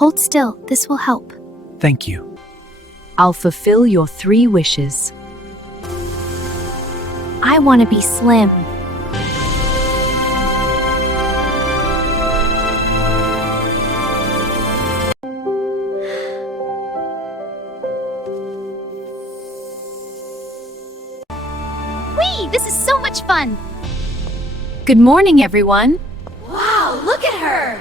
Hold still, this will help. Thank you. I'll fulfill your 3 wishes. I want to be slim. Whee! This is so much fun! Good morning, everyone. Wow, look at her!